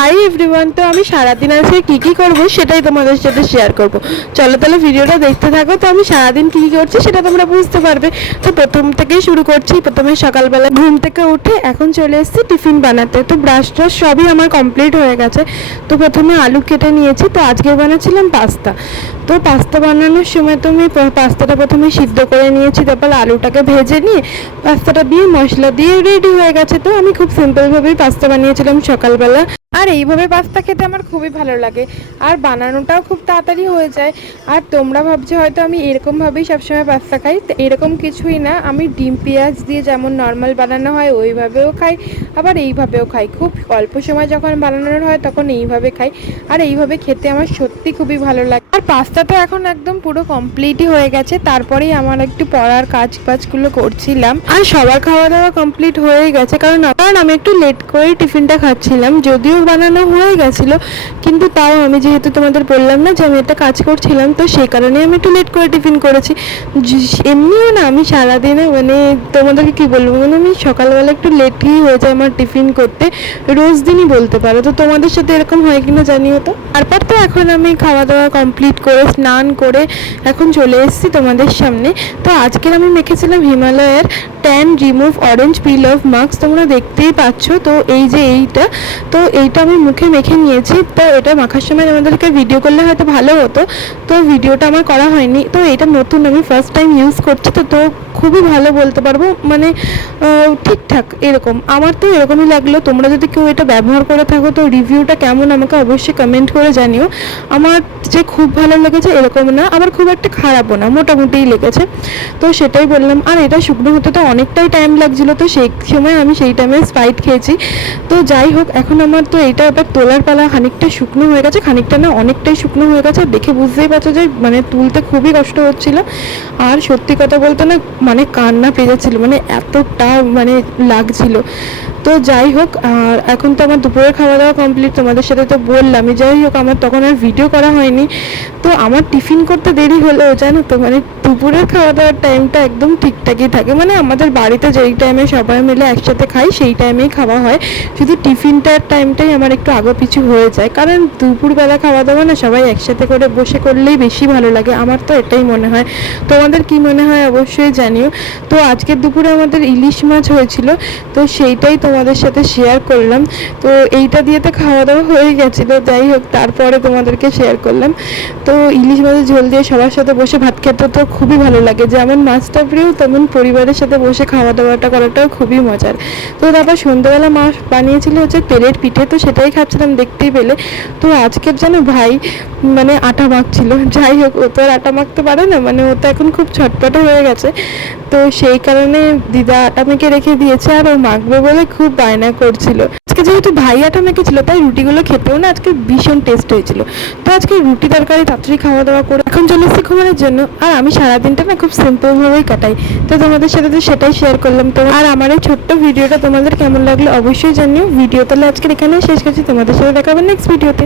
Hi everyone, তো আমি সারাদিন আজকে কী করবো সেটাই তোমাদের সাথে শেয়ার করব। চলো তাহলে ভিডিওটা দেখতে থাকো। তো আমি সারাদিন কী করছি সেটা তোমরা বুঝতে পারবে। তো প্রথম থেকেই শুরু করছি। প্রথমে সকালবেলা ঘুম থেকে উঠে এখন চলে এসেছি টিফিন বানাতে। তো ব্রাশ ট্রাশ সবই আমার কমপ্লিট হয়ে গেছে। তো প্রথমে আলু কেটে নিয়েছি। তো আজকে বানাচ্ছিলাম পাস্তা। তো পাস্তা বানানোর সময় তো আমি পাস্তাটা প্রথমে সিদ্ধ করে নিয়েছি, তারপর আলুটাকে ভেজে নিয়ে পাস্তাটা দিয়ে মশলা দিয়ে রেডি হয়ে গেছে। তো আমি খুব সিম্পলভাবেই পাস্তা বানিয়েছিলাম সকালবেলা। আর এইভাবে পাস্তা খেতে আমার খুবই ভালো লাগে, আর বানানোটাও খুব তাড়াতাড়ি হয়ে যায়। আর তোমরা ভাবছো হয়তো আমি এরকমভাবেই সবসময় পাস্তা খাই, তো এরকম কিছুই না। আমি ডিম পেঁয়াজ দিয়ে যেমন নর্মাল বানানো হয় ওইভাবেও খাই, আবার এইভাবেও খাই। খুব অল্প সময় যখন বানানোর হয় তখন এইভাবে খাই, আর এইভাবে খেতে আমার সত্যি খুবই ভালো লাগে। আর পাস্তা তো এখন একদম পুরো কমপ্লিটই হয়ে গেছে। তারপরেই আমার একটু পড়ার কাজগুলো করছিলাম। আর সবার খাওয়া দাওয়া কমপ্লিট হয়ে গেছে, কারণ আমি একটু লেট করে টিফিনটা খাচ্ছিলাম। যদিও বানানো হয়ে গেছিলো, কিন্তু তাও আমি যেহেতু তোমাদের বললাম না যে আমি একটা কাজ করছিলাম, তো সেই কারণে আমি একটু লেট করে টিফিন করেছি। এমনিও না আমি সারাদিনে মানে তোমাদেরকে কী বলবো, মানে আমি সকালবেলা একটু লেটই হয়ে যায় আমার টিফিন করতে, রোজ দিনই বলতে পারো। তো তোমাদের সাথে এরকম হয় কিনা জানিও তো। তারপর তো এখন আমি খাওয়া দাওয়া কমপ্লিট করে স্নান করে এখন চলে এসেছি তোমাদের সামনে। তো আজকের আমি মেখেছিলাম হিমালয়ের tan remove orange pin of mask, তোমরা দেখতেই পাচ্ছ। তো এই যে এইটা আমি মুখে মেখে নিয়েছি। তো এটা মাখার সময় আমাদেরকে ভিডিও করলে হয়তো ভালো হতো, তো ভিডিওটা আমার করা হয়নি। তো এটা নতুন, আমি ফার্স্ট টাইম ইউজ করছি। তো খুবই ভালো বলতে পারবো, মানে ঠিকঠাক এরকম। আমার তো এরকমই লাগলো। তোমরা যদি কেউ এটা ব্যবহার করে থাকো তো রিভিউটা কেমন আমাকে অবশ্যই কমেন্ট করে জানিও। আমার যে খুব ভালো লেগেছে এরকম না, আবার খুব একটা খারাপও না, মোটামুটিই লেগেছে। তো সেটাই বললাম। আর এটা শুকনো হতে তো অনেকটাই টাইম লাগছিলো, তো সেই সময় আমি সেই টাইমে স্প্রাইট খেয়েছি। তো যাই হোক, এখন আমার তো এইটা এবার তোলার পালা। খানিকটা শুকনো হয়ে গেছে, খানিকটা না অনেকটাই শুকনো হয়ে গেছে। দেখে বুঝতেই পারছো যে মানে তুলতে খুবই কষ্ট হচ্ছিলো। আর সত্যি কথা বলতে না মানে কান্না পেয়ে যাচ্ছিলো, মানে এতটা মানে লাগছিল। তো যাই হোক, আর এখন তো আমার দুপুরের খাওয়া দাওয়া কমপ্লিট, তোমাদের সাথে তো বললামই। যাই হোক, আমার তখন আর ভিডিও করা হয়নি। তো আমার টিফিন করতে দেরি হলেও জানো তো, মানে দুপুরের খাওয়া দাওয়ার টাইমটা একদম ঠিকঠাকই থাকে। মানে আমাদের বাড়িতে যেই টাইমে সবাই মিলে একসাথে খাই সেই টাইমেই খাওয়া হয়। শুধু টিফিনটার টাইমটাই আমার একটু আগো পিছু হয়ে যায়, কারণ দুপুরবেলা খাওয়া দাওয়া না সবাই একসাথে করে বসে করলেই বেশি ভালো লাগে। আমার তো এটাই মনে হয়। তোমাদের কি মনে হয় অবশ্যই জানিও। তো আজকের দুপুরে আমাদের ইলিশ মাছ হয়েছিল, তো সেইটাই তোমাদের সাথে শেয়ার করলাম। তো এইটা দিয়ে তো খাওয়া দাওয়া হয়ে গেছিলো। যাই হোক, তারপরে তোমাদেরকে শেয়ার করলাম। তো ইলিশ মাছের ঝোল দিয়ে সবার সাথে বসে ভাত খেতে তো খুবই ভালো লাগে। যেমন মাছটা প্রিয়, তেমন পরিবারের সাথে বসে খাওয়া দাওয়াটা করাটাও খুবই মজার। তো তারপর সন্ধ্যাবেলা মা বানিয়েছিল হচ্ছে তেলের পিঠে, তো সেটাই খাচ্ছিলাম দেখতেই পেলে। তো আজকের যেন ভাই মানে আটা মাখছিল। যাই হোক, ও তো আর আটা মাখতে পারে না, মানে ও তো এখন খুব ছটপটে হয়ে গেছে। তো সেই কারণে দিদা আটা মেখে রেখে দিয়েছে, আর ও মাখবে বলে খুব বায়না করছিল। আজকে যেহেতু ভাই আটা মেখেছিল, তাই রুটিগুলো খেতেও না আজকে ভীষণ টেস্ট হয়েছিল। তো আজকে রুটি তরকারি তাড়াতাড়ি খাওয়া দাওয়া করে এখন চলে এসেছি ঘুমানোর জন্য। আর আমি সারাদিনটা না খুব সিম্পলভাবেই কাটাই। তো তোমাদের সাথে তো সেটাই শেয়ার করলাম। তো আর আমার এই ছোট্ট ভিডিওটা তোমাদের কেমন লাগলো অবশ্যই জানিও। ভিডিও তাহলে আজকের এখানে শেষ করছি, তোমাদের সাথে দেখা হবে নেক্সট ভিডিওতে।